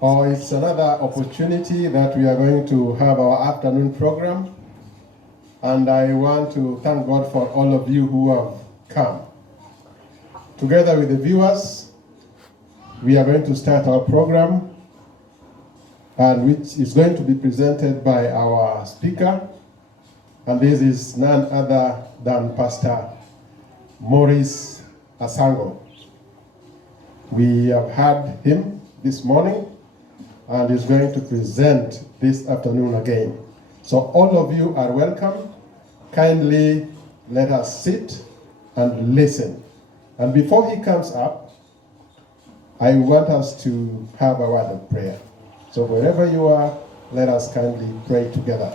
It's another opportunity that we are going to have our afternoon program. And I want to thank God for all of you who have come. Together with the viewers, we are going to start our program, and which is going to be presented by our speaker. And this is none other than Pastor Maurice Asango. We have had him this morning, and he's going to present this afternoon again. So all of you are welcome. Kindly let us sit and listen. And before he comes up, I want us to have a word of prayer. So wherever you are, let us kindly pray together.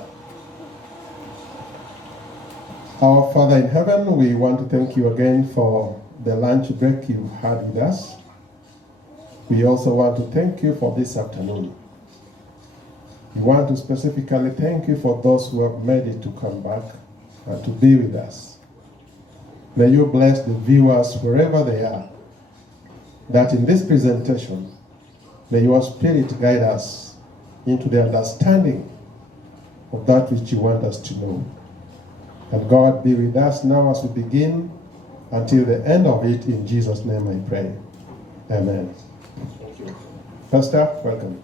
Our Father in heaven, we want to thank you again for the lunch break you've had with us. We also want to thank you for this afternoon. We want to specifically thank you for those who have made it to come back and to be with us. May you bless the viewers wherever they are, that in this presentation, may your Spirit guide us into the understanding of that which you want us to know. And God be with us now as we begin until the end of it. In Jesus' name I pray. Amen. Thank you. Pastor, welcome.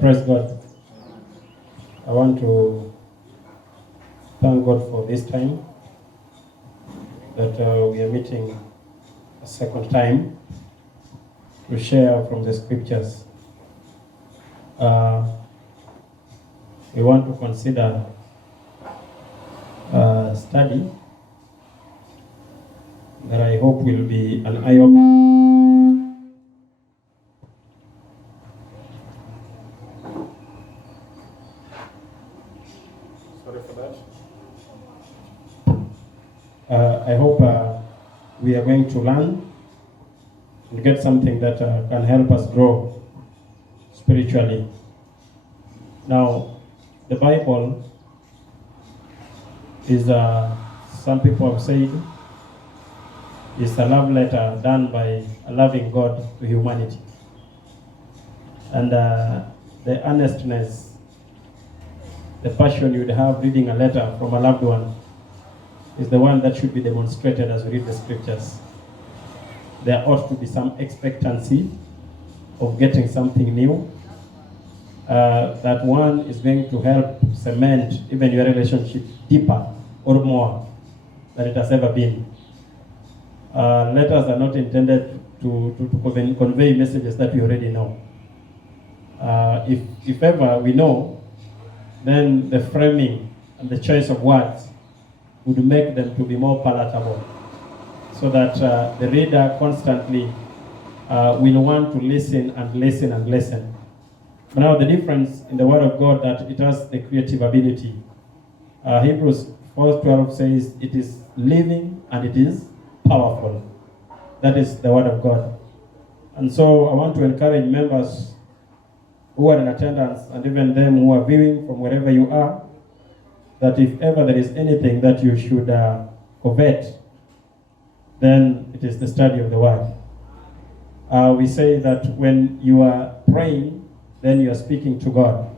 Praise God. I want to thank God for this time that we are meeting a second time to share from the scriptures. We want to consider a study that I hope will be an eye-opener. Sorry for that. I hope we are going to learn and get something that can help us grow spiritually. Now, the Bible is, some people have said, is a love letter done by a loving God to humanity. And the earnestness, the passion you would have reading a letter from a loved one is the one that should be demonstrated as we read the scriptures. There ought to be some expectancy of getting something new. That one is going to help cement even your relationship deeper or more than it has ever been. Letters are not intended to convey messages that we already know. If ever we know, then the framing and the choice of words would make them to be more palatable, so that the reader constantly will want to listen and listen and listen. But now the difference in the Word of God that it has the creative ability. Hebrews 4:12 says it is living and it is powerful. That is the Word of God. And so I want to encourage members who are in attendance and even them who are viewing from wherever you are, that if ever there is anything that you should covet, then it is the study of the Word. We say that when you are praying, then you are speaking to God.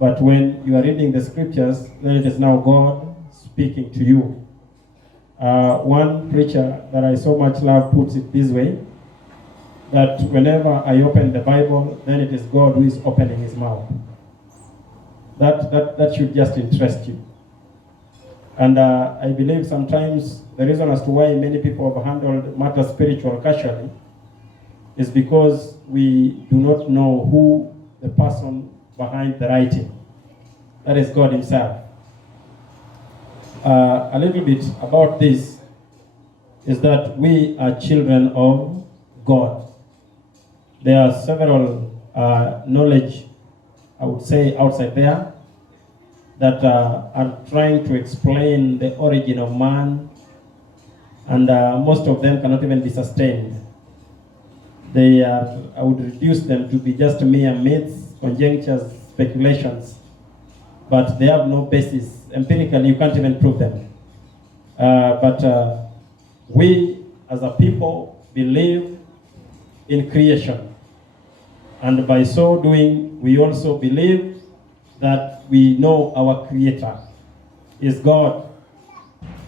But when you are reading the scriptures, then it is now God speaking to you. One preacher that I so much love puts it this way, that whenever I open the Bible, then it is God who is opening his mouth. That should just interest you. And I believe sometimes the reason as to why many people have handled matters spiritual casually is because we do not know who the person behind the writing. That is God himself. A little bit about this is that we are children of God. There are several knowledge, I would say, outside there that are trying to explain the origin of man, and most of them cannot even be sustained. They are, I would reduce them to be just mere myths, conjectures, speculations, but they have no basis empirically you can't even prove them. But we as a people believe in creation. And by so doing, we also believe that we know our Creator is God.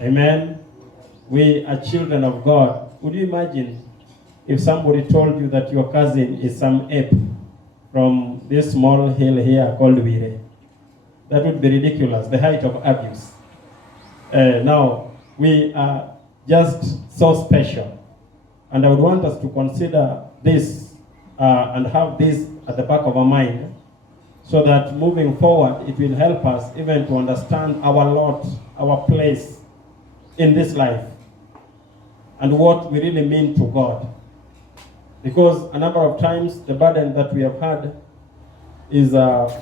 Amen. We are children of God. Would you imagine if somebody told you that your cousin is some ape from this small hill here called Wire? That would be ridiculous, the height of abuse. Now, we are just so special. And I would want us to consider this and have this at the back of our mind, so that moving forward, it will help us even to understand our lot, our place in this life, and what we really mean to God. Because a number of times, the burden that we have had is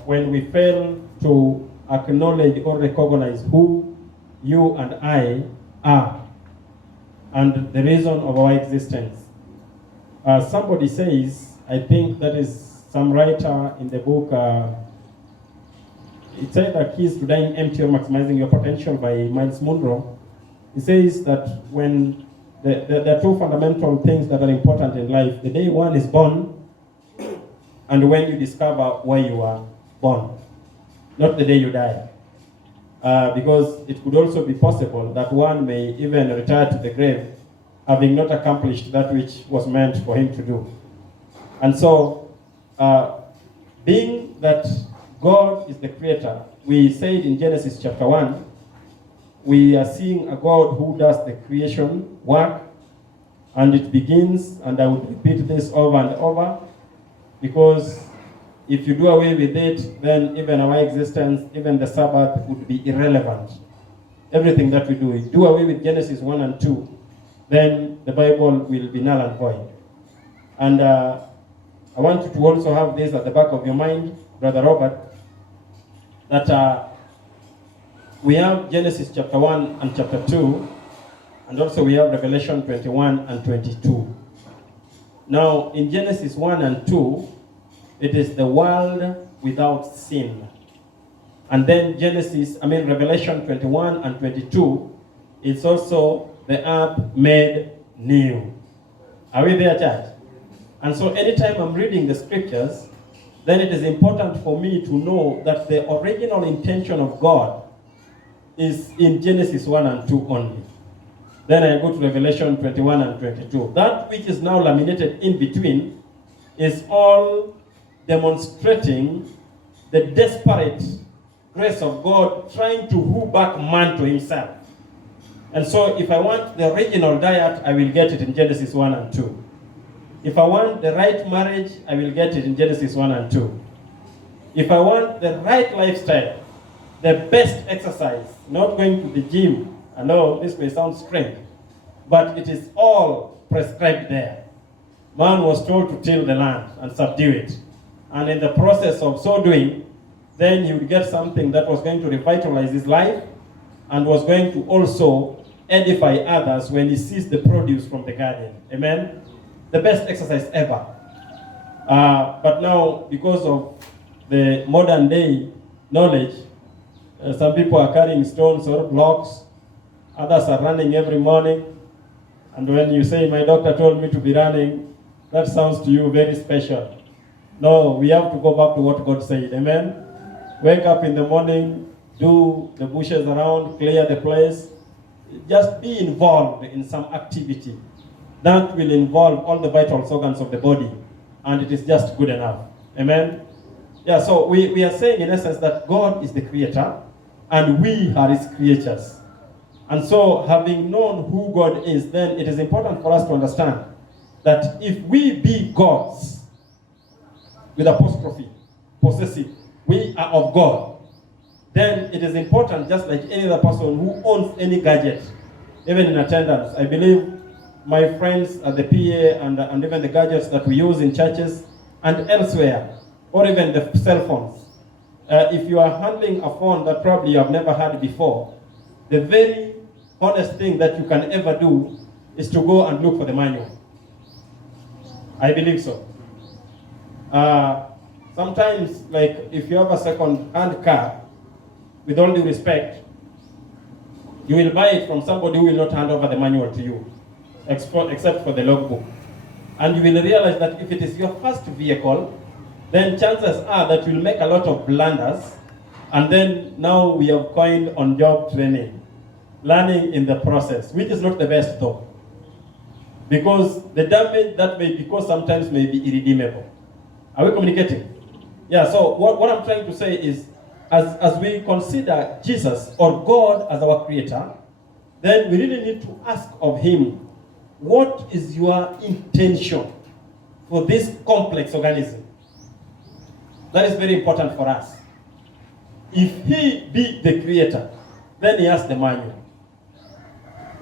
when we fail to acknowledge or recognize who you and I are, and the reason of our existence. Somebody says, I think that is some writer in the book, it said that Keys to Dying Empty or Maximizing Your Potential by Miles Monroe. He says that when there are two fundamental things that are important in life: the day one is born, and when you discover why you are born, not the day you die. Because it could also be possible that one may even retire to the grave having not accomplished that which was meant for him to do. And so, being that God is the creator, we said in Genesis chapter 1, we are seeing a God who does the creation work, and it begins, and I would repeat this over and over, because if you do away with it, then even our existence, even the Sabbath would be irrelevant. Everything that we do away with Genesis 1 and 2, then the Bible will be null and void. And I want you to also have this at the back of your mind, Brother Robert, that we have Genesis chapter 1 and chapter 2, and also we have Revelation 21 and 22. Now, in Genesis 1 and 2, it is the world without sin. And then Revelation 21 and 22, it's also the earth made new. Are we there, church? And so anytime I'm reading the scriptures, then it is important for me to know that the original intention of God is in Genesis 1 and 2 only. Then I go to Revelation 21 and 22. That which is now laminated in between is all demonstrating the desperate grace of God trying to woo back man to himself. And so if I want the original diet, I will get it in Genesis 1 and 2. If I want the right marriage, I will get it in Genesis 1 and 2. If I want the right lifestyle, the best exercise, not going to the gym, I know this may sound strange, but it is all prescribed there. Man was told to till the land and subdue it. And in the process of so doing, then he would get something that was going to revitalize his life and was going to also edify others when he sees the produce from the garden. Amen? The best exercise ever. But now, because of the modern day knowledge, some people are carrying stones or blocks, others are running every morning, and when you say, my doctor told me to be running, that sounds to you very special. No, we have to go back to what God said. Amen? Wake up in the morning, do the bushes around, clear the place. Just be involved in some activity. That will involve all the vital organs of the body, and it is just good enough. Amen? Yeah, so we are saying in essence that God is the creator, and we are his creatures. And so, having known who God is, then it is important for us to understand that if we be gods, with apostrophe, possessive, we are of God, then it is important, just like any other person who owns any gadget, even in attendance. I believe my friends at the PA and even the gadgets that we use in churches and elsewhere, or even the cell phones. If you are handling a phone that probably you have never had before, the very honest thing that you can ever do is to go and look for the manual. I believe so. Sometimes, like if you have a second-hand car, with all due respect, You will buy it from somebody who will not hand over the manual to you, except for the logbook. And you will realize that if it is your first vehicle, then chances are that you'll make a lot of blunders. And then now we have coined on-job training, learning in the process, which is not the best though. Because the damage that may be caused sometimes may be irredeemable. Are we communicating? Yeah, so what I'm trying to say is, as we consider Jesus or God as our creator, then we really need to ask of him, what is your intention for this complex organism? That is very important for us. If he be the creator, then he has the manual.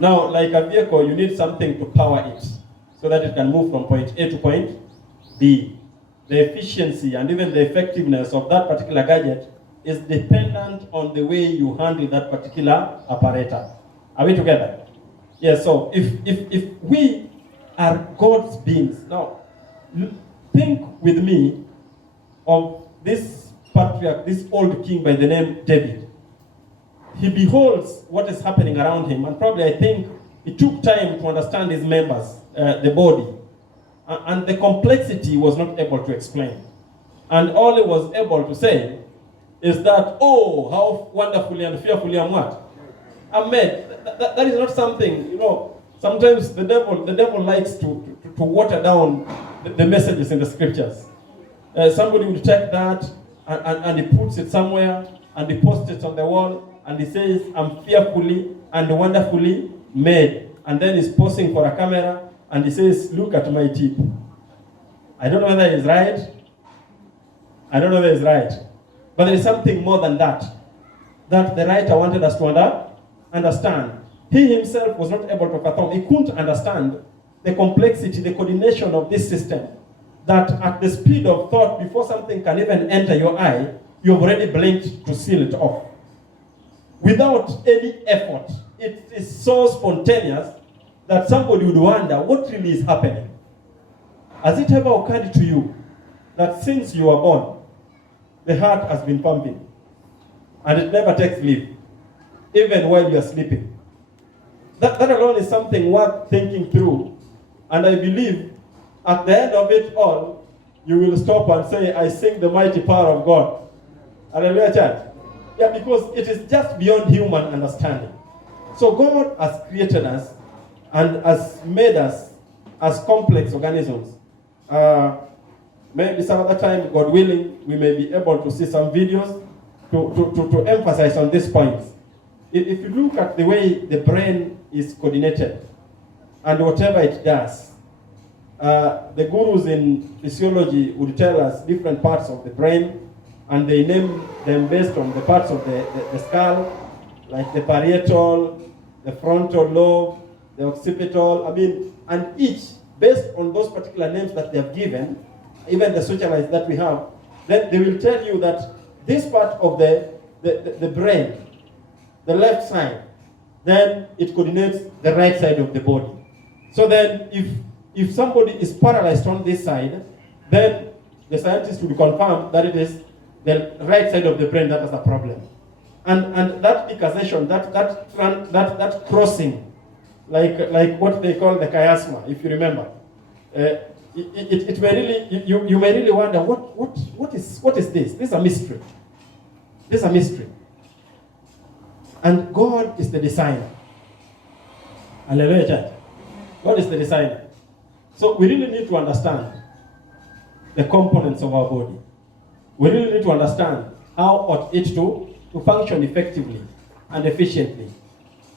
Now, like a vehicle, you need something to power it so that it can move from point A to point B. The efficiency and even the effectiveness of that particular gadget is dependent on the way you handle that particular apparatus. Are we together? Yes, so if we are God's beings, now think with me of this patriarch, this old king by the name David. He beholds what is happening around him, and probably I think it took time to understand his members, the body, and the complexity he was not able to explain. And all he was able to say is that, oh, how wonderfully and fearfully I'm what? I'm made. That is not something, sometimes the devil likes to water down the messages in the scriptures. Somebody will take that and he puts it somewhere and he posts it on the wall and he says, I'm fearfully and wonderfully made. And then he's posing for a camera and he says, look at my teeth. I don't know whether he's right. I don't know whether he's right. But there is something more than that the writer wanted us to understand. He himself was not able to fathom. He couldn't understand the complexity, the coordination of this system. That at the speed of thought, before something can even enter your eye, you've already blinked to seal it off. Without any effort. It is so spontaneous that somebody would wonder what really is happening. Has it ever occurred to you that since you were born, the heart has been pumping and it never takes leave, even while you are sleeping? That alone is something worth thinking through. And I believe at the end of it all, you will stop and say, I sing the mighty power of God. Hallelujah, church. Yeah, because it is just beyond human understanding. So God has created us and has made us as complex organisms. Maybe some other time, God willing, we may be able to see some videos to emphasize on these points. If you look at the way the brain is coordinated and whatever it does, the gurus in physiology would tell us different parts of the brain, and they name them based on the parts of the skull, like the parietal, the frontal lobe, the occipital, and each, based on those particular names that they have given, even the socialites that we have, then they will tell you that this part of the brain, the left side, then it coordinates the right side of the body. So then if somebody is paralyzed on this side, then the scientists will confirm that it is the right side of the brain that has a problem. And that decussation, that crossing, like what they call the chiasma, if you remember, it may really, you may really wonder, what is this? This is a mystery. This is a mystery. And God is the designer. Hallelujah, church. God is the designer. So we really need to understand the components of our body. We really need to understand how ought it to function effectively and efficiently.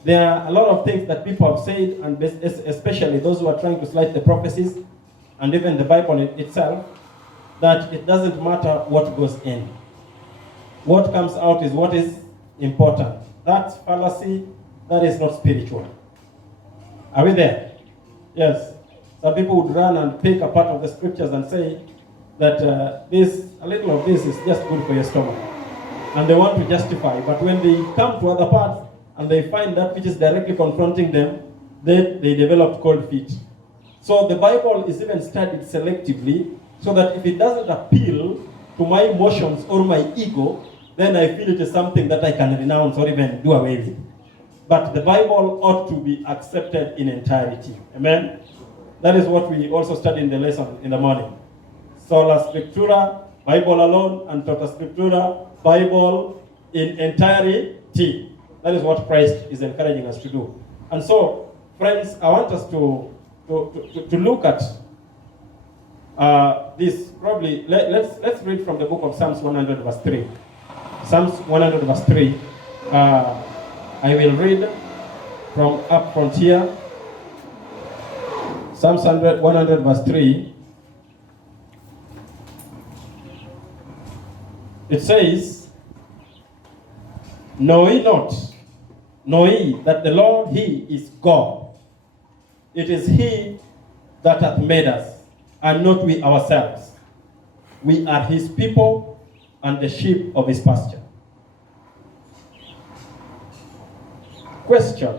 There are a lot of things that people have said, and especially those who are trying to slight the prophecies and even the Bible itself, that it doesn't matter what goes in. What comes out is what is important. That's fallacy. That is not spiritual. Are we there? Yes. Some people would run and pick a part of the scriptures and say that a little of this is just good for your stomach. And they want to justify. But when they come to other parts and they find that which is directly confronting them, then they develop cold feet. So the Bible is even studied selectively so that if it doesn't appeal to my emotions or my ego, then I feel it is something that I can renounce or even do away with. but the Bible ought to be accepted in entirety. Amen? That is what we also study in the lesson in the morning. Sola Scriptura, Bible alone, and Tota Scriptura, Bible in entirety. That is what Christ is encouraging us to do. And so, friends, I want us to look at this. Probably, let's read from the book of Psalms 100 verse 3. Psalms 100 verse 3. I will read from up front here. Psalms 100 verse 3. It says, know ye not, know ye that the Lord, He is God. It is He that hath made us, and not we ourselves. We are His people, and the sheep of His pasture. Question.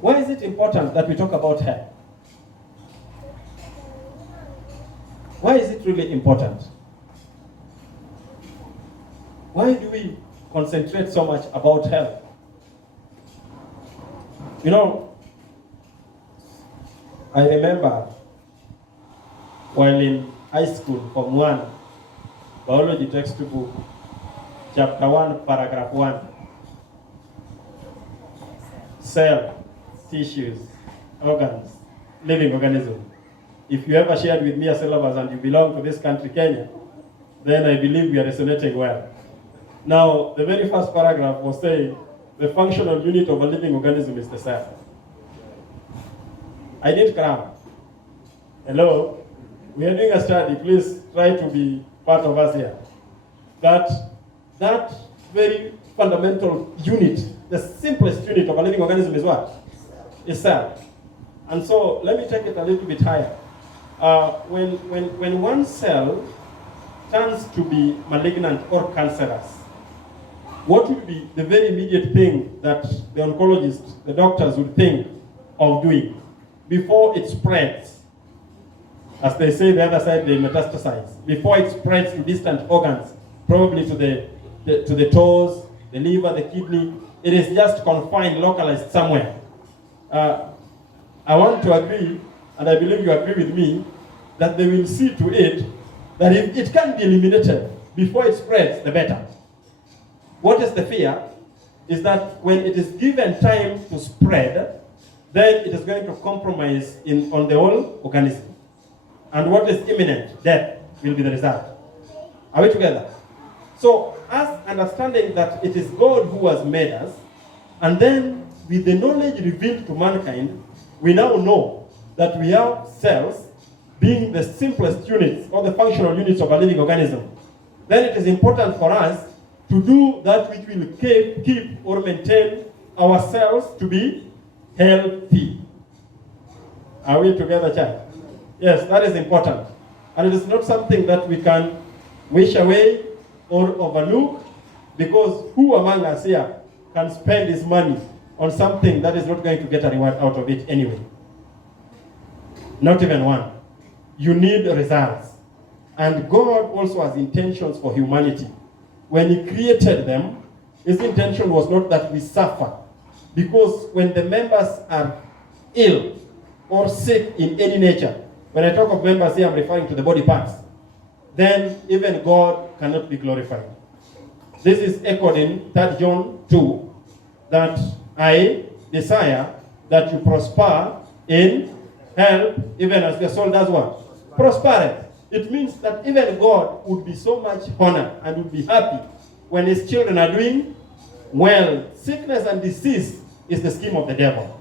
Why is it important that we talk about hell? Why is it really important? Why do we concentrate so much about hell? You know, I remember while in high school, Form 1, biology textbook, chapter 1, paragraph 1, cell, tissues, organs, living organism. If you ever shared with me a syllabus and you belong to this country, Kenya, then I believe we are resonating well. Now, the very first paragraph was saying the functional unit of a living organism is the cell. I didn't cram. Hello? We are doing a study. Please try to be part of us here. That very fundamental unit, the simplest unit of a living organism is what? Is cell. And so let me take it a little bit higher. When one cell turns to be malignant or cancerous, what would be the very immediate thing that the oncologists, the doctors would think of doing before it spreads? As they say, the other side, they metastasize. Before it spreads to distant organs, probably to the toes, the liver, the kidney, it is just confined, localized somewhere. I want to agree, and I believe you agree with me, that they will see to it that if it can be eliminated before it spreads, the better. What is the fear? Is that when it is given time to spread, then it is going to compromise on the whole organism. And what is imminent, death, will be the result. Are we together? So, us understanding that it is God who has made us, and then with the knowledge revealed to mankind, we now know that we have cells being the simplest units or the functional units of a living organism. Then it is important for us to do that which will keep or maintain our cells to be healthy. Are we together, child? Yes, that is important. And it is not something that we can wish away or overlook, because who among us here can spend his money on something that is not going to get a reward out of it anyway? Not even one. You need results. And God also has intentions for humanity. When He created them, His intention was not that we suffer. Because when the members are ill or sick in any nature, when I talk of members here, I'm referring to the body parts, then even God cannot be glorified. This is echoed in 3 John 2, that I desire that you prosper in health, even as your soul does what? Prospereth. It means that even God would be so much honored and would be happy when His children are doing well. Sickness and disease is the scheme of the devil.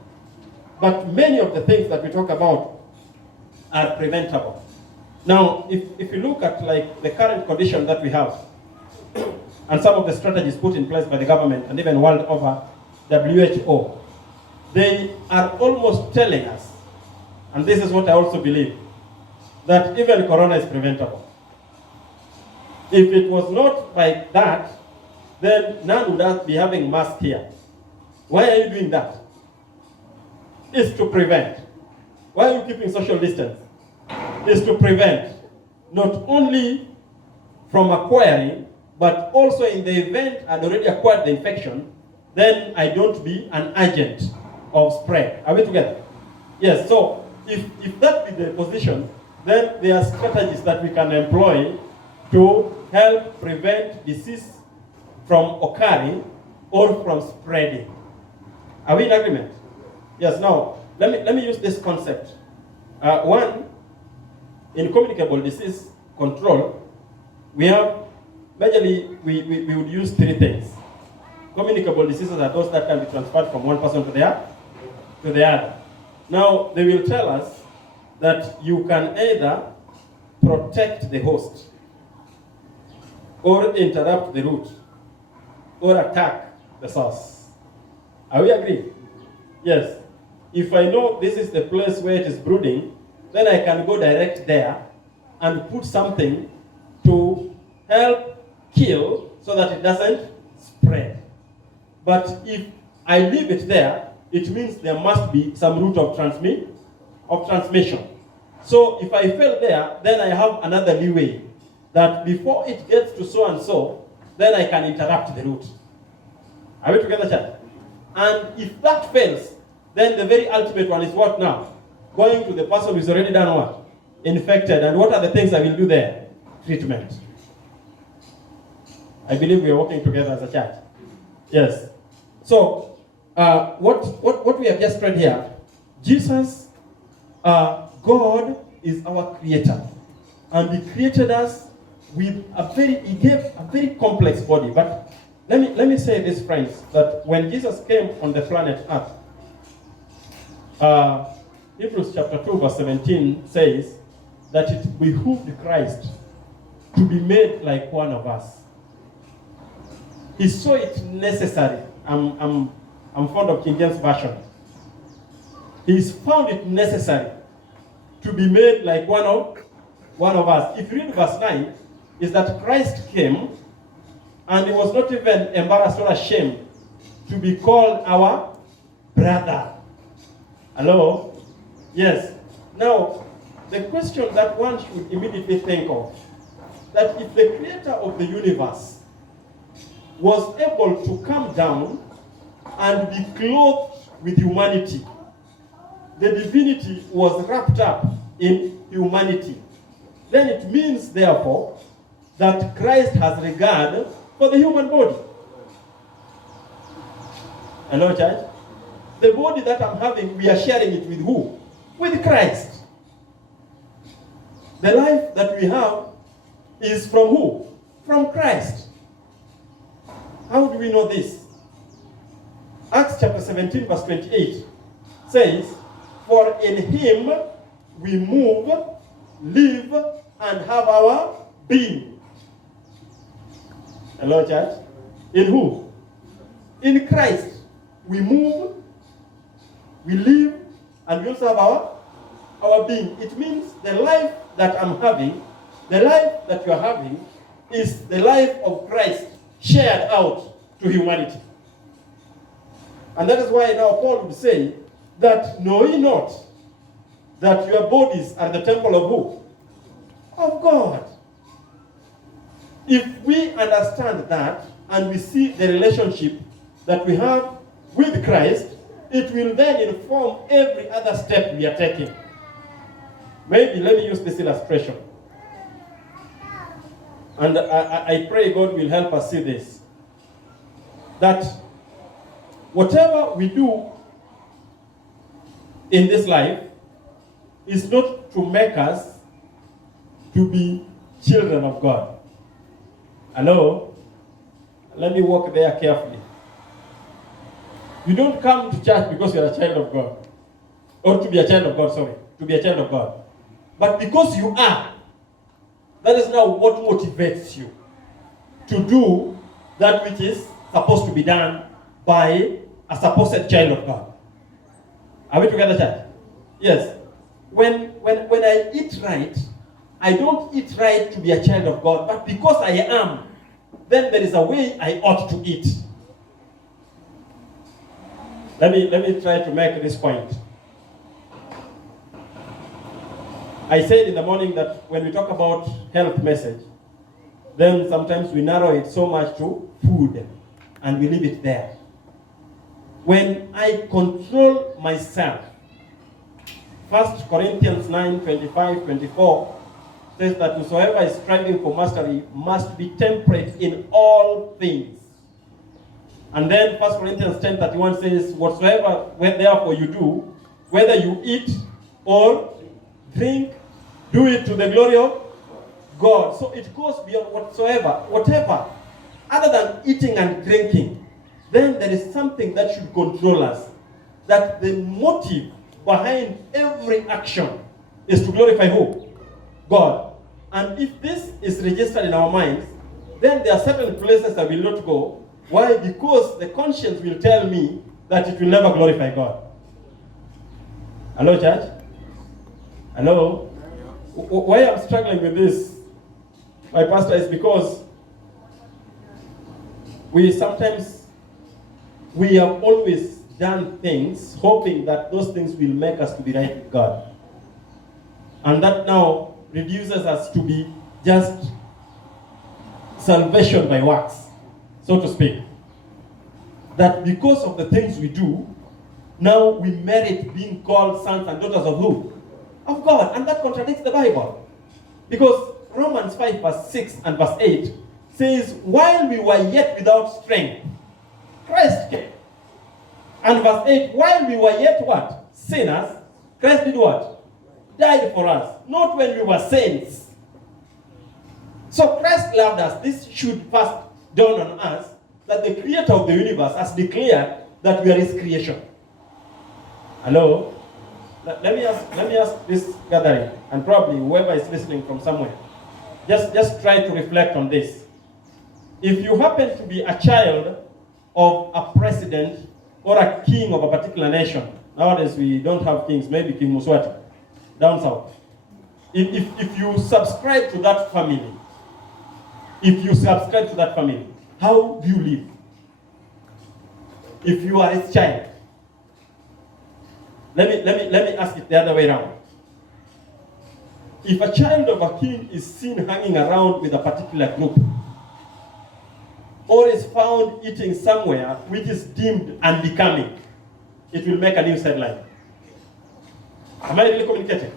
But many of the things that we talk about are preventable. Now, if you look at like the current condition that we have, and some of the strategies put in place by the government and even world over, WHO, they are almost telling us, and this is what I also believe, that even corona is preventable. If it was not like that, then none would be having masks here. Why are you doing that? It's to prevent. Why are you keeping social distance? It's to prevent not only from acquiring, but also in the event I'd already acquired the infection, then I don't be an agent of spread. Are we together? Yes, so if that be the position, then there are strategies that we can employ to help prevent disease from occurring or from spreading. Are we in agreement? Yes, now, let me use this concept. One, in communicable disease control, we have, majorly, we would use three things. Communicable diseases are those that can be transferred from one person to the other. Now, they will tell us that you can either protect the host, or interrupt the root, or attack the source. Are we agreed? Yes. If I know this is the place where it is brooding, then I can go direct there and put something to help kill so that it doesn't spread. But if I leave it there, it means there must be some route of transmission. So if I fail there, then I have another leeway that before it gets to so and so, then I can interrupt the route. Are we together, church? And if that fails, then the very ultimate one is what now? Going to the person who's already done what? Infected. And what are the things I will do there? Treatment. I believe we are working together as a church. Yes. So, what we have just read here, Jesus, God is our creator. And he created us with he gave a very complex body. But let me say this, friends, that when Jesus came on the planet Earth, Hebrews chapter 2 verse 17 says that it behooved Christ to be made like one of us. He saw it necessary. I'm fond of King James Version. He's found it necessary to be made like one of us. If you read verse 9, is that Christ came and he was not even embarrassed or ashamed to be called our brother. Hello? Yes. Now, the question that one should immediately think of, that if the creator of the universe was able to come down and be clothed with humanity, the divinity was wrapped up in humanity, then it means, therefore, that Christ has regard for the human body. Hello, church? The body that I'm having, we are sharing it with who? With Christ. The life that we have is from who? From Christ. How do we know this? Acts chapter 17 verse 28 says, "For in him we move, live, and have our being." Hello, church? In who? In Christ. We move, we live, and we also have our being. It means the life that I'm having, the life that you are having, is the life of Christ shared out to humanity. And that is why now Paul would say that, "Know ye not that your bodies are the temple of who? Of God." If we understand that and we see the relationship that we have with Christ, it will then inform every other step we are taking. Maybe let me use this illustration. And I pray God will help us see this. That whatever we do in this life is not to make us to be children of God. Hello? Let me walk there carefully. You don't come to church because you're a child of God. Or to be a child of God, sorry. To be a child of God. But because you are, that is now what motivates you to do that which is supposed to be done by a supposed child of God. Are we together, church? Yes. When I eat right, I don't eat right to be a child of God, but because I am, then there is a way I ought to eat. Let me try to make this point. I said in the morning that when we talk about health message, then sometimes we narrow it so much to food and we leave it there. when I control myself. 1 Corinthians 9, 25, 24 says that whosoever is striving for mastery must be temperate in all things. And then 1 Corinthians 10, 31 says, whatsoever therefore you do, whether you eat or drink, do it to the glory of God. So it goes beyond whatever, other than eating and drinking, then there is something that should control us. That the motive behind every action is to glorify who? God. And if this is registered in our minds, then there are certain places that will not go. Why? Because the conscience will tell me that it will never glorify God. Hello, church? Hello? Why I'm struggling with this, my pastor, is because we have always done things hoping that those things will make us to be right with God. And that now reduces us to be just salvation by works, so to speak. That because of the things we do, now we merit being called sons and daughters of who? Of God. And that contradicts the Bible. Because Romans 5 verse 6 and verse 8 says, while we were yet without strength, Christ came. And verse 8, while we were yet what? Sinners, Christ did what? Died for us. Not when we were saints. So Christ loved us. This should first dawn on us that the creator of the universe has declared that we are his creation. Hello? Let me ask this gathering, and probably whoever is listening from somewhere, just try to reflect on this. If you happen to be a child of a president or a king of a particular nation, nowadays we don't have kings, maybe King Muswati, down south. If you subscribe to that family, how do you live? If you are his child, let me ask it the other way around. If a child of a king is seen hanging around with a particular group, or is found eating somewhere which is deemed unbecoming, it will make a news headline. Am I really communicating?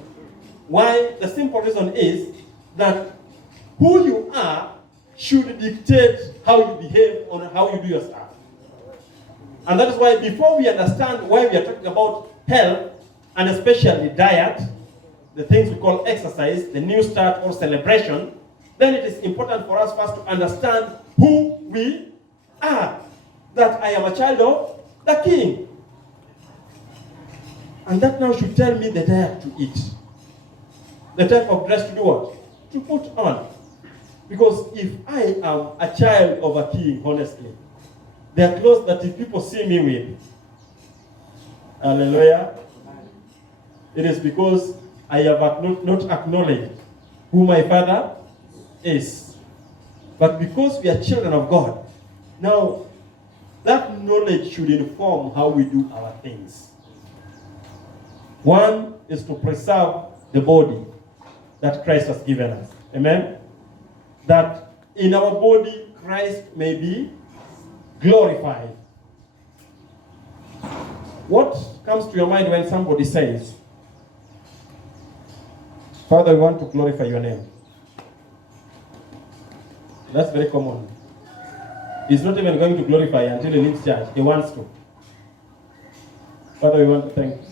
Why? The simple reason is that who you are should dictate how you behave or how you do your stuff. And that is why before we understand why we are talking about health, and especially diet, the things we call exercise, the new start or celebration, then it is important for us first to understand who we are. That I am a child of the King. And that now should tell me the diet to eat. The type of dress to do what? To put on. Because if I am a child of a king, honestly, there are clothes that if people see me with, hallelujah, it is because I have not acknowledged who my father is. But because we are children of God, now that knowledge should inform how we do our things. One is to preserve the body that Christ has given us. Amen? That in our body, Christ may be glorified. What comes to your mind when somebody says, Father, we want to glorify your name? That's very common. He's not even going to glorify until he leaves church. He wants to. Father, we want to thank you.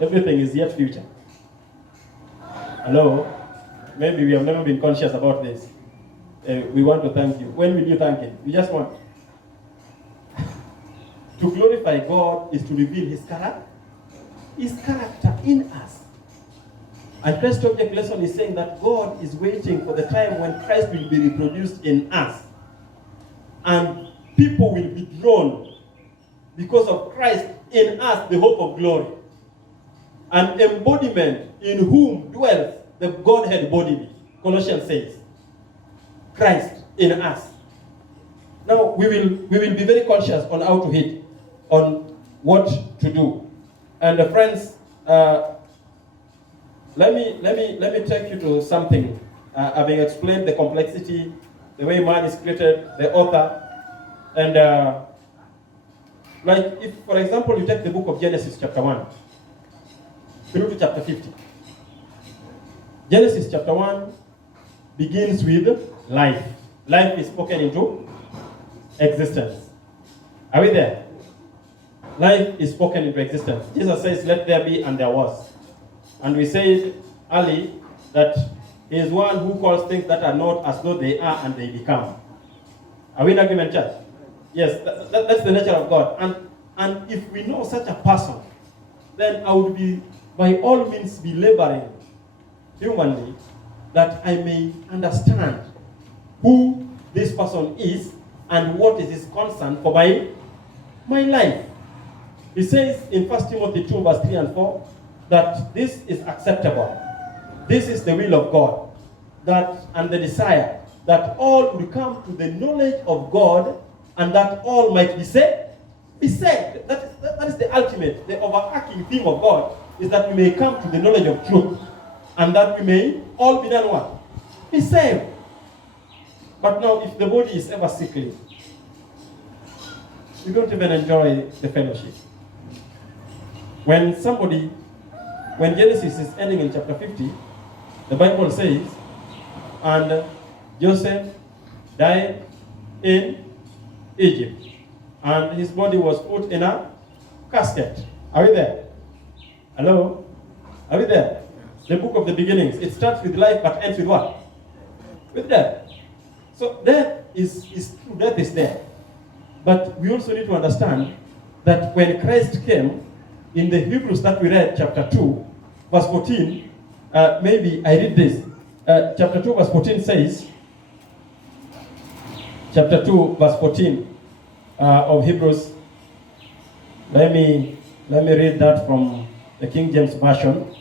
Everything is yet future. Hello? Maybe we have never been conscious about this. We want to thank you. When will you thank him? We just want. To glorify God is to reveal his character in us. And Christ's object lesson is saying that God is waiting for the time when Christ will be reproduced in us. And people will be drawn because of Christ in us, the hope of glory. An embodiment in whom dwells the Godhead bodily. Colossians says, Christ in us. Now we will be very conscious on how to hit, on what to do. And friends, let me take you to something. Having explained the complexity, the way man is created, the author, and Like if, for example, you take the book of Genesis chapter 1 through to chapter 50. Genesis chapter 1 begins with life. Life is spoken into existence. Are we there? Life is spoken into existence. Jesus says, let there be, and there was. And we said early that he is one who calls things that are not as though they are and they become. Are we in agreement, church? Yes, that's the nature of God. And if we know such a person, then I would be, by all means, be laboring humanly that I may understand who this person is and what is his concern for my life. He says in 1 Timothy 2 verse 3 and 4 that this is acceptable. This is the will of God, that and the desire that all will come to the knowledge of God and that all might be saved. That is the ultimate, the overarching theme of God is that we may come to the knowledge of truth and that we may all be done what? Be saved. But now, if the body is ever sickly, you don't even enjoy the fellowship. When Genesis is ending in chapter 50, the Bible says, and Joseph died in Egypt, and his body was put in a casket. Are we there? Hello? Are we there? The book of the beginnings. It starts with life but ends with what? With death. So death is true, death is there. But we also need to understand that when Christ came, in the Hebrews that we read, chapter 2, verse 14, maybe I read this. Chapter 2, verse 14 says, chapter 2, verse 14 of Hebrews. Let me read that from the King James Version,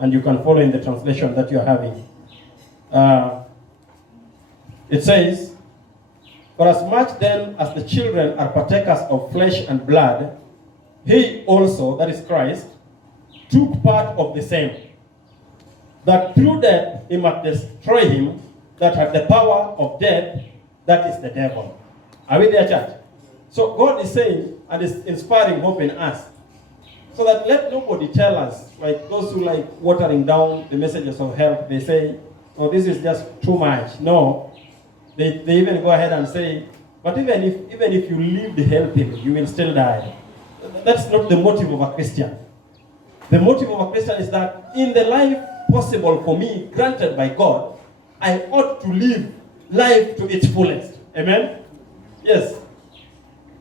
and you can follow in the translation that you are having. It says, for as much then as the children are partakers of flesh and blood, he also, that is Christ, took part of the same, that through death he might destroy him that had the power of death, that is the devil. Are we there, church? So God is saying, and is inspiring hope in us, so that let nobody tell us, like those who like watering down the messages of health, they say, oh, this is just too much. No. They even go ahead and say, but even if you lived healthily, you will still die. That's not the motive of a Christian. The motive of a Christian is that in the life possible for me, granted by God, I ought to live life to its fullest. Amen? Yes.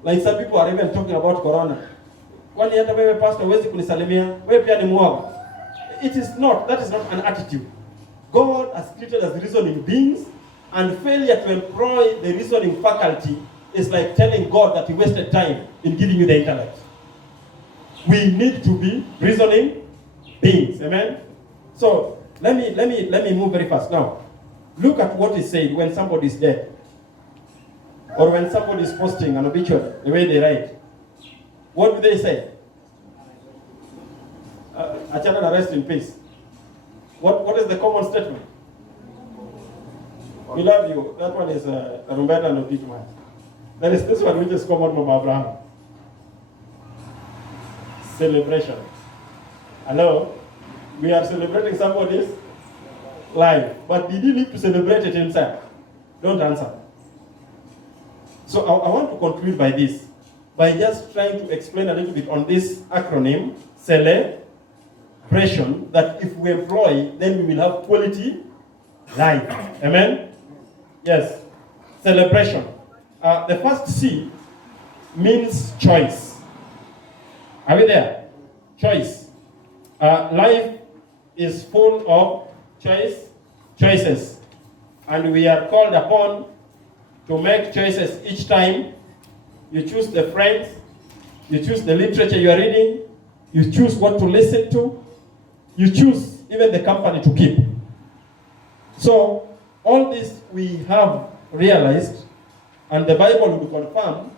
Like some people are even talking about corona. Kwani hata wewe pastor huwezi kunisalimia, wewe pia ni mwoga. That is not an attitude. God has created us reasoning beings, and failure to employ the reasoning faculty is like telling God that he wasted time in giving you the intellect. We need to be reasoning beings. Amen? So let me move very fast now. Look at what is said when somebody is dead, or when somebody is posting an obituary, the way they write. What do they say? Achana, rest in peace. What is the common statement? We love you. That one is Rumbeta no Pitman. There is this one which is common from Abraham. Celebration. Hello? We are celebrating somebody's life. But did he need to celebrate it himself? Don't answer. So I want to conclude by this, by just trying to explain a little bit on this acronym, celebration, that if we employ, then we will have quality life. Amen? Yes. Celebration. The first C means choice. Are we there? Choice. Life is full of choices. And we are called upon to make choices each time. You choose the friends, you choose the literature you are reading, you choose what to listen to, you choose even the company to keep. So, all this we have realized, and the Bible will confirm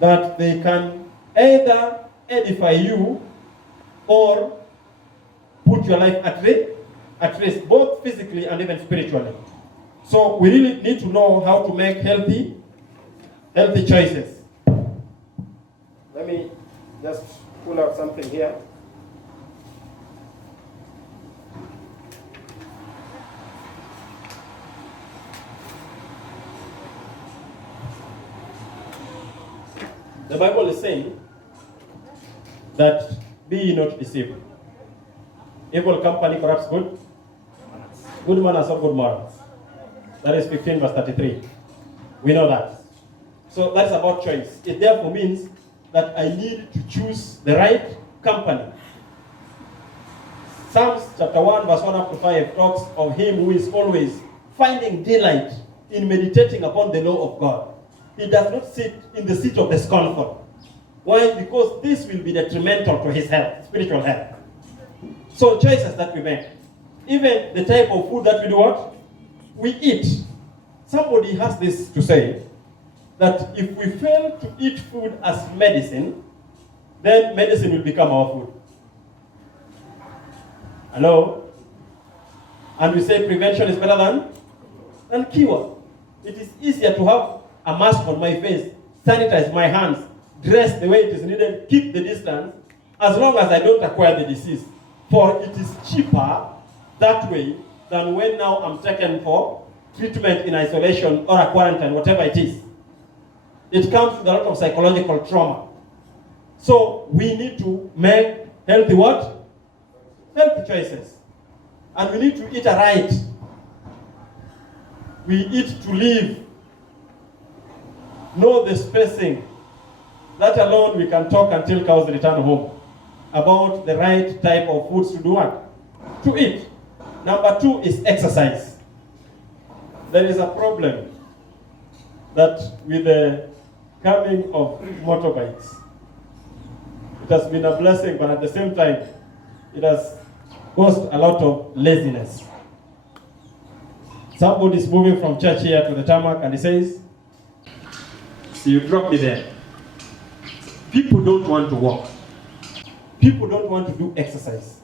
that they can either edify you or put your life at risk, both physically and even spiritually. So we really need to know how to make healthy choices. Let me just pull out something here. The Bible is saying that be ye not deceived. Evil company corrupts good. Good manners or good morals. That is 15 verse 33. We know that. So that's about choice. It therefore means that I need to choose the right company. Psalms chapter 1 verse 1 up to 5 talks of him who is always finding delight in meditating upon the law of God. He does not sit in the seat of the scornful. Why? Because this will be detrimental to his health, spiritual health. So choices that we make. Even the type of food that we do what? We eat. Somebody has this to say, that if we fail to eat food as medicine, then medicine will become our food. Hello? And we say prevention is better than cure. It is easier to have a mask on my face, sanitize my hands, dress the way it is needed, keep the distance, as long as I don't acquire the disease. For it is cheaper that way than when now I'm taken for treatment in isolation or a quarantine, whatever it is. It comes with a lot of psychological trauma. So we need to make healthy what? Healthy choices. And we need to eat right. We eat to live. Know the spacing. That alone we can talk until cows return home. About the right type of foods to do what? To eat. Number 2 is exercise. There is a problem that with the coming of motorbikes, it has been a blessing, but at the same time, it has caused a lot of laziness. Somebody is moving from church here to the tarmac and he says, "See, you drop me there." People don't want to walk. People don't want to do exercise.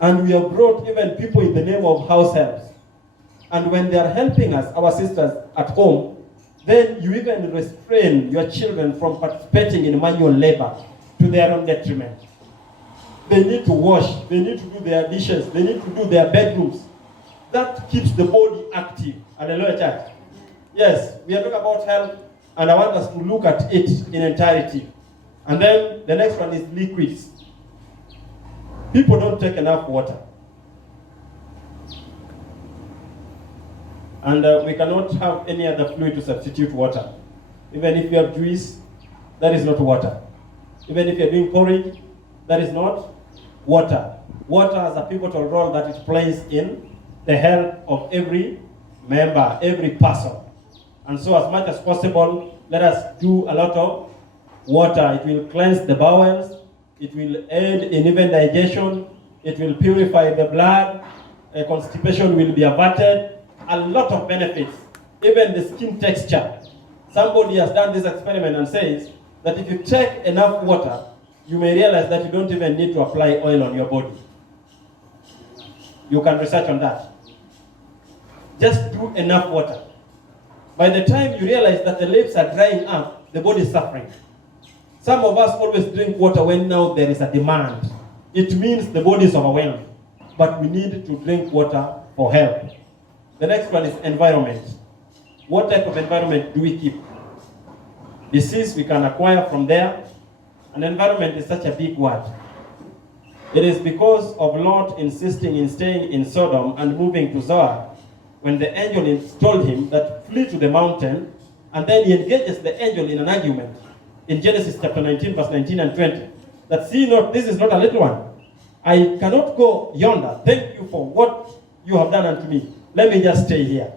And we have brought even people in the name of house helps. And when they are helping us, our sisters at home, then you even restrain your children from participating in manual labor to their own detriment. They need to wash, they need to do their dishes, they need to do their bedrooms. That keeps the body active. Hallelujah, church. Yes, we are talking about health, and I want us to look at it in entirety. And then the next one is liquids. People don't take enough water. And we cannot have any other fluid to substitute water. Even if you have juice, that is not water. Even if you're doing porridge, that is not water. Water has a pivotal role that it plays in the health of every member, every person. And so as much as possible, let us do a lot of water. It will cleanse the bowels. It will aid in even digestion. It will purify the blood. Constipation will be averted. A lot of benefits. Even the skin texture. Somebody has done this experiment and says that if you take enough water, you may realize that you don't even need to apply oil on your body. You can research on that. Just do enough water. By the time you realize that the lips are drying up, the body is suffering. Some of us always drink water when now there is a demand. It means the body is overwhelmed. But we need to drink water for health. The next one is environment. What type of environment do we keep? Disease we can acquire from there. And environment is such a big word. It is because of Lot insisting in staying in Sodom and moving to Zoar, when the angel told him that flee to the mountain, and then he engages the angel in an argument in Genesis chapter 19, verse 19 and 20, that see not, this is not a little one. I cannot go yonder. Thank you for what you have done unto me. Let me just stay here.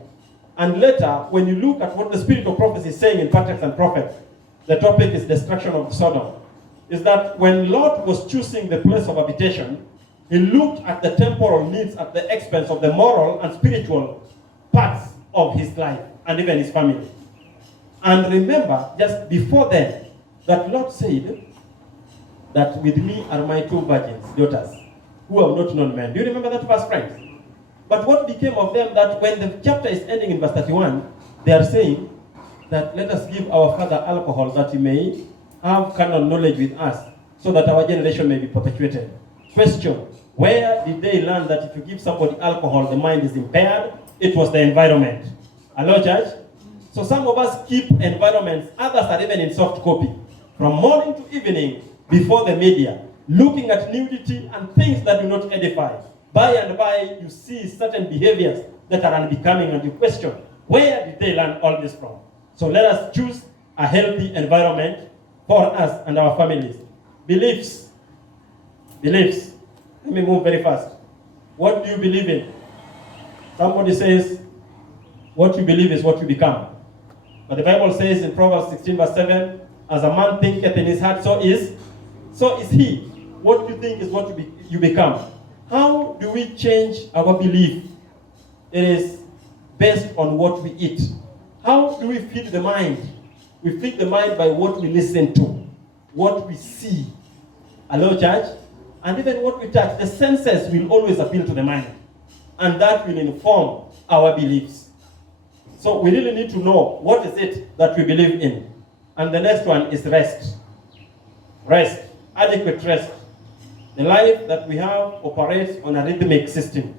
And later, when you look at what the spirit of prophecy is saying in Patriarchs and Prophets, the topic is destruction of Sodom. Is that when Lot was choosing the place of habitation, he looked at the temporal needs at the expense of the moral and spiritual parts of his life and even his family. And remember, just before then, that Lot said that with me are my 2 virgins, daughters, who have not known men. Do you remember that verse, friends? But what became of them that when the chapter is ending in verse 31, they are saying that let us give our father alcohol that he may have canon knowledge with us so that our generation may be perpetuated. Question, where did they learn that if you give somebody alcohol, the mind is impaired? It was the environment. Hello, church? So some of us keep environments, others are even in soft copy, from morning to evening before the media, looking at nudity and things that do not edify. By and by, you see certain behaviors that are unbecoming and you question, where did they learn all this from? So let us choose a healthy environment for us and our families. Beliefs. Beliefs. Let me move very fast. What do you believe in? Somebody says, what you believe is what you become. But the Bible says in Proverbs 16 verse 7, as a man thinketh in his heart, so is he. What you think is what you become. How do we change our belief? It is based on what we eat. How do we feed the mind? We feed the mind by what we listen to, what we see. Hello, church? And even what we touch. The senses will always appeal to the mind. And that will inform our beliefs. So we really need to know what is it that we believe in. And the next one is rest. Rest. Adequate rest. The life that we have operates on a rhythmic system.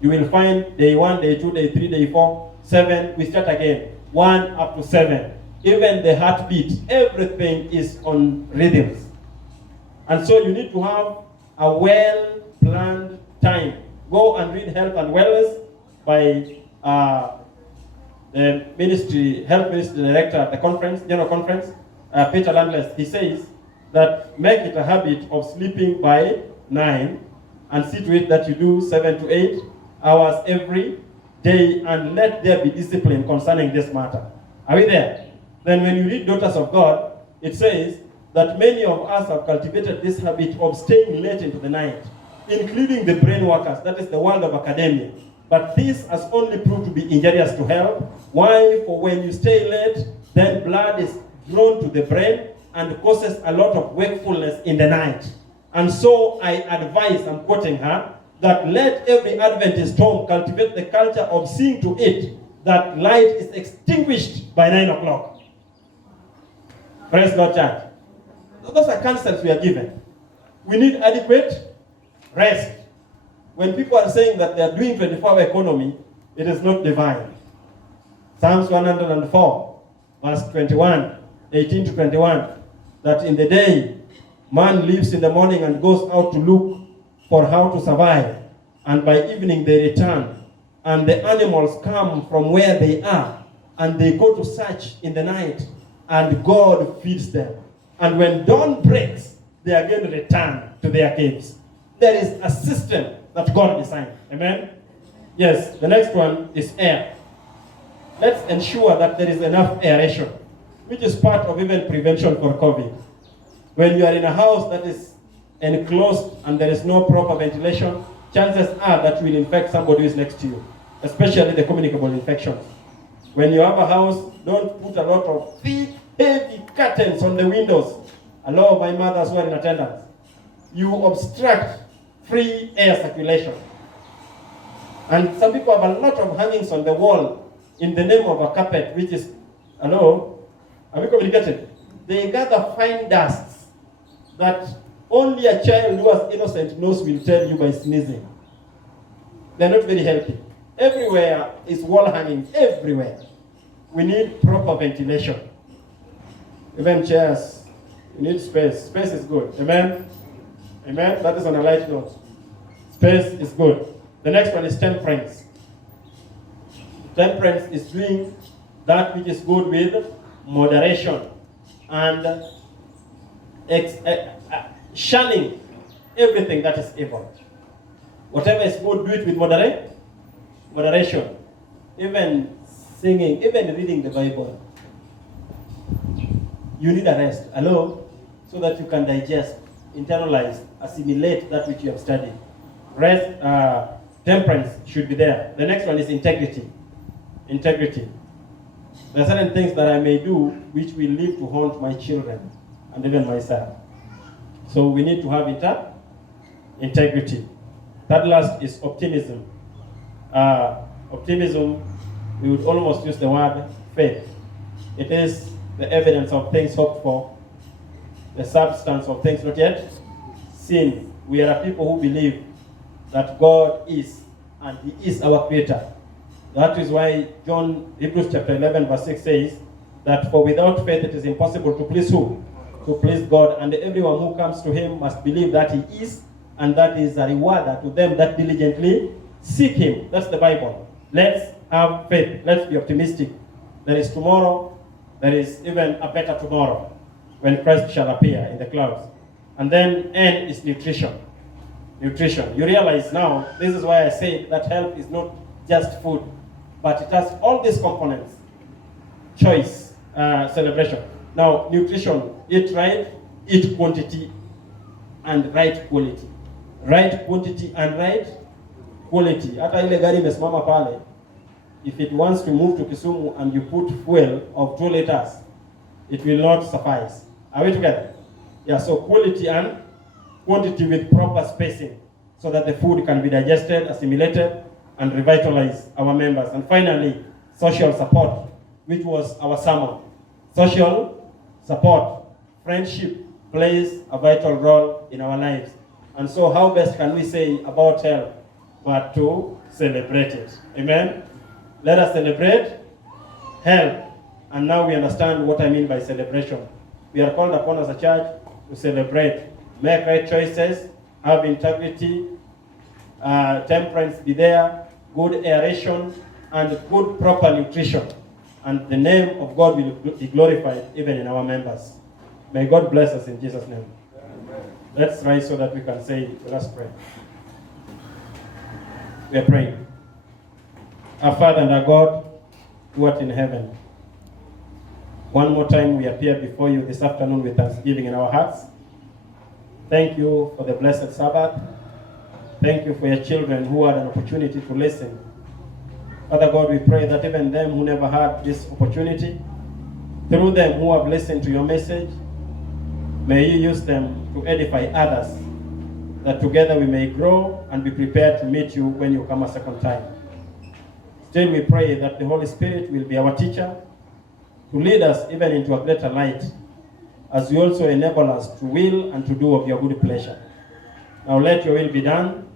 You will find day 1, day 2, day 3, day 4, 7. We start again. 1 up to 7. Even the heartbeat, everything is on rhythms. And so you need to have a well-planned time. Go and read Health and Wellness by the Health Ministry Director at the conference, General Conference, Peter Landless. He says that make it a habit of sleeping by 9 and see to it that you do 7 to 8 hours every day, and let there be discipline concerning this matter. Are we there? Then when you read Daughters of God, it says that many of us have cultivated this habit of staying late into the night, including the brain workers, that is the world of academia. But this has only proved to be injurious to health. Why? For when you stay late, then blood is drawn to the brain and causes a lot of wakefulness in the night. And so I advise, I'm quoting her, that let every Adventist home cultivate the culture of seeing to it that light is extinguished by 9 o'clock. Praise God, church. Those are counsels we are given. We need adequate rest. When people are saying that they are doing 24-hour economy, it is not divine. Psalms 104, verse 21, 18 to 21, that in the day, man lives in the morning and goes out to look for how to survive, and by evening they return, and the animals come from where they are, and they go to search in the night, and God feeds them. And when dawn breaks, they again return to their caves. There is a system that God designed. Amen? Yes, the next one is air. Let's ensure that there is enough aeration, which is part of even prevention for COVID. When you are in a house that is enclosed and there is no proper ventilation, chances are that you will infect somebody who is next to you, especially the communicable infections. When you have a house, don't put a lot of thick, heavy curtains on the windows. A lot of my mothers who are in attendance. You obstruct free air circulation. And some people have a lot of hangings on the wall in the name of a carpet, which is, hello, are we communicated? They gather fine dusts that only a child who has innocent nose will tell you by sneezing. They're not very healthy. Everywhere is wall hangings, everywhere. We need proper ventilation. Even chairs, we need space. Space is good. Amen? Amen? That is on a light note. Space is good. The next one is temperance. Temperance is doing that which is good with moderation and shunning everything that is evil. Whatever is good, do it with moderation. Even singing, even reading the Bible. You need a rest. Hello? So that you can digest, internalize, assimilate that which you have studied. Rest, temperance should be there. The next one is integrity. Integrity. There are certain things that I may do which will live to haunt my children and even myself. So we need to have integrity. Third last is optimism. Optimism, we would almost use the word faith. It is the evidence of things hoped for, the substance of things not yet seen. We are a people who believe that God is, and He is our Creator. That is why Hebrews chapter 11 verse 6 says that for without faith it is impossible to please who? To please God. And everyone who comes to Him must believe that He is, and that is a rewarder to them that diligently seek Him. That's the Bible. Let's have faith. Let's be optimistic. There is tomorrow. There is even a better tomorrow when Christ shall appear in the clouds. And then N is nutrition. Nutrition. You realize now, this is why I say that health is not just food, but it has all these components. Choice, celebration. Now, nutrition, eat right, eat quantity, and right quality. Right quantity and right quality. Hata ile gari imesimama pale, if it wants to move to Kisumu and you put fuel of 2 liters, it will not suffice. Are we together? Yeah, so quality and quantity with proper spacing so that the food can be digested, assimilated, and revitalize our members. And finally, social support, which was our sermon. Social support, friendship plays a vital role in our lives. And so how best can we say about health but to celebrate it? Amen? Let us celebrate health. And now we understand what I mean by celebration. We are called upon as a church to celebrate, make right choices, have integrity, temperance be there, good aeration, and good proper nutrition. And the name of God will be glorified even in our members. May God bless us in Jesus' name. Amen. Let's rise so that we can say, let us pray. We are praying. Our Father and our God, who art in heaven, one more time we appear before you this afternoon with thanksgiving in our hearts. Thank you for the blessed Sabbath. Thank you for your children who had an opportunity to listen. Father God, we pray that even them who never had this opportunity, through them who have listened to your message, may you use them to edify others, that together we may grow and be prepared to meet you when you come a second time. Still we pray that the Holy Spirit will be our teacher, to lead us even into a greater light, as you also enable us to will and to do of your good pleasure. Now let your will be done,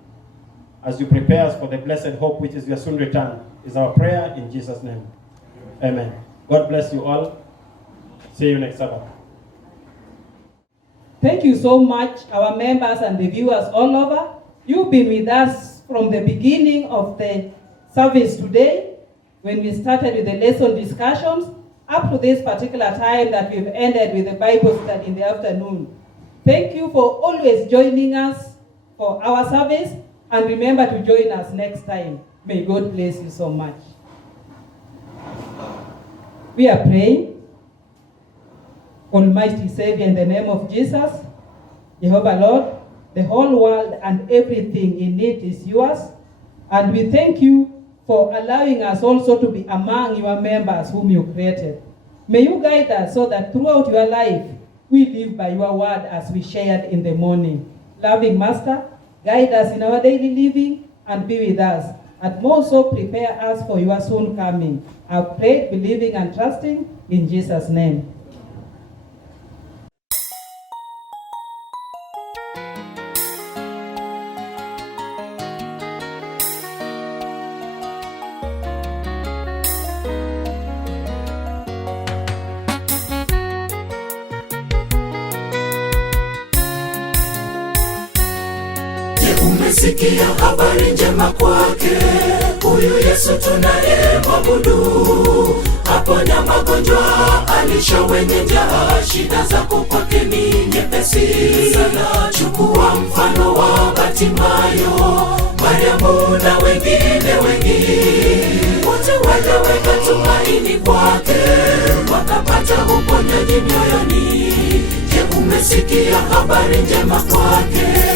as you prepare us for the blessed hope which is your soon return, is our prayer in Jesus' name. Amen. God bless you all. See you next Sabbath. Thank you so much, our members and the viewers all over. You've been with us from the beginning of the service today, when we started with the lesson discussions, up to this particular time that we've ended with the Bible study in the afternoon. Thank you for always joining us for our service, and remember to join us next time. May God bless you so much. We are praying. Almighty Savior, in the name of Jesus, Jehovah Lord, the whole world and everything in it is yours, and we thank you for allowing us also to be among your members whom you created. May you guide us so that throughout your life, we live by your word as we shared in the morning. Loving Master, guide us in our daily living and be with us, and more so prepare us for your soon coming. I've prayed, believing and trusting in Jesus' name. Umesikia habari njema kwake, huyu Yesu tunayemwabudu. Aponya magonjwa, alisha wenye njaa, shida zako kwake ni nyepesi sana. Chukua mfano wa Batimayo, Mariamu na wengine wengi, wote walioweka tumaini kwake, wakapata uponyaji mioyoni. Je, umesikia habari njema kwake?